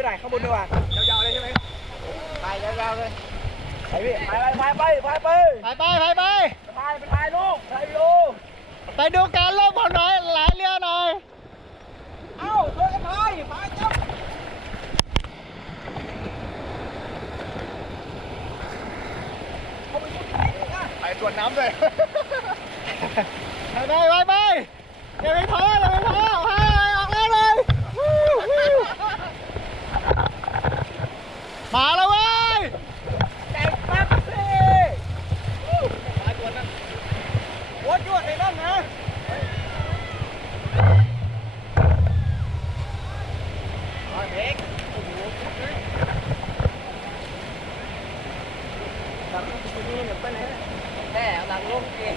ไปถ่ายข้างบนดีกว่ายาวๆเลยใช่ไหมถ่ายยาวๆเลยไปพี่ไปไปไปไปไปไปไปไปไปถ่ายไปถ่ายลูกถ่ายวิดีโอไปดูการล่มของหน่อยหลายเรือหน่อย เอ้าช่วยกันถ่ายถ่ายจับเข้าไปยุ่งที่นี่นะไปตรวจน้ำด้วยไปไปไปไปอย่าไปท้ออย่าไปท้อให้ออกแล้วเลยวู้วู้มาแล้วเว้ย แจกปั๊บสิถ่ายตัวนั้นโอ้ยยวดในนั่นนะเอาเด็กโอ้โหครับเลยหลังที่นี่เนี่ยไปไหนแค่หลังลงเอง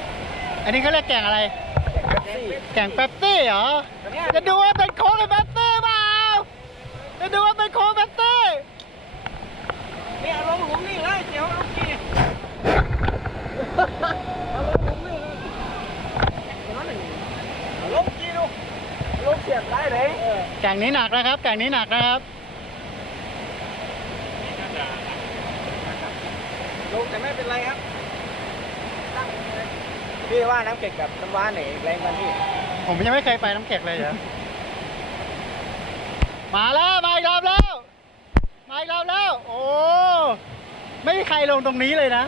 อันนี้เขาเรียกแกงอะไร แกงเป๊ปซี่เหรอ จะดูว่าเป็นโค้งหรือเป๊ปซี่เปล่า จะดูว่าเป็นโค้งเป๊ปซี่เนี่ยลงหลุมนี่เลยเดี๋ยวลงกี่ลงหลุมนี่นะลงกี่ดูลงเสียบได้เลยแก่งนี้หนักนะครับ แก่งนี้หนักนะครับลงแต่ไม่เป็นไรครับตั้งเลย พี่ว่าน้ำเก็กกับน้ำว้าไหนแรงกันพี่ผมยังไม่เคยไปน้ำเข็กเลยเหรอ มาแล้ว มาอีกรอบแล้ว มาอีกรอบแล้ว โอ้ ไม่มีใครลงตรงนี้เลยนะ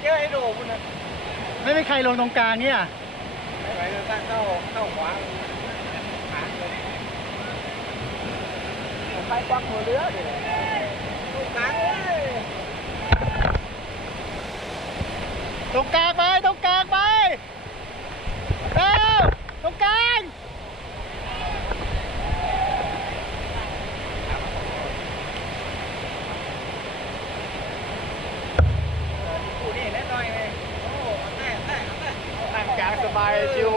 เจอไอ้โดคุณนะไม่มีใครลงตรงกลางเนี่ยไม่ไหวจะตั้งเข้าเข้าขวาหาเลยผมไปควักหัวเรือเดี๋ยวลูกกลางเลย ตรงกลางไปตรงกลางไปเร็วตรงกลางกูนี่แน่นอนเลยโอ้แน่แน่แน่นั่งกลางสบายชิว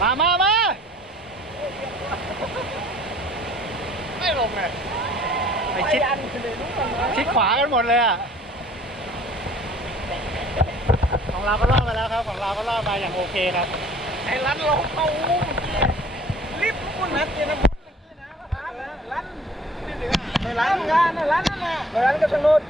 มามามาไม่ลงเลยไปชิดอันเลยลูกกันเลยชิดขวากันหมดเลยอะ ของ เราก็รอดมาแล้วครับ ของเราก็รอดมาอย่างโอเคครับ ไอ้รันลงเข้าอู้เมื่อกี้รีบพุ่นนะเจนะพุ่นเมื่อกี้นะรันนี่เดือดในร้านกันในร้านนั่นแหละในร้านกับชนุด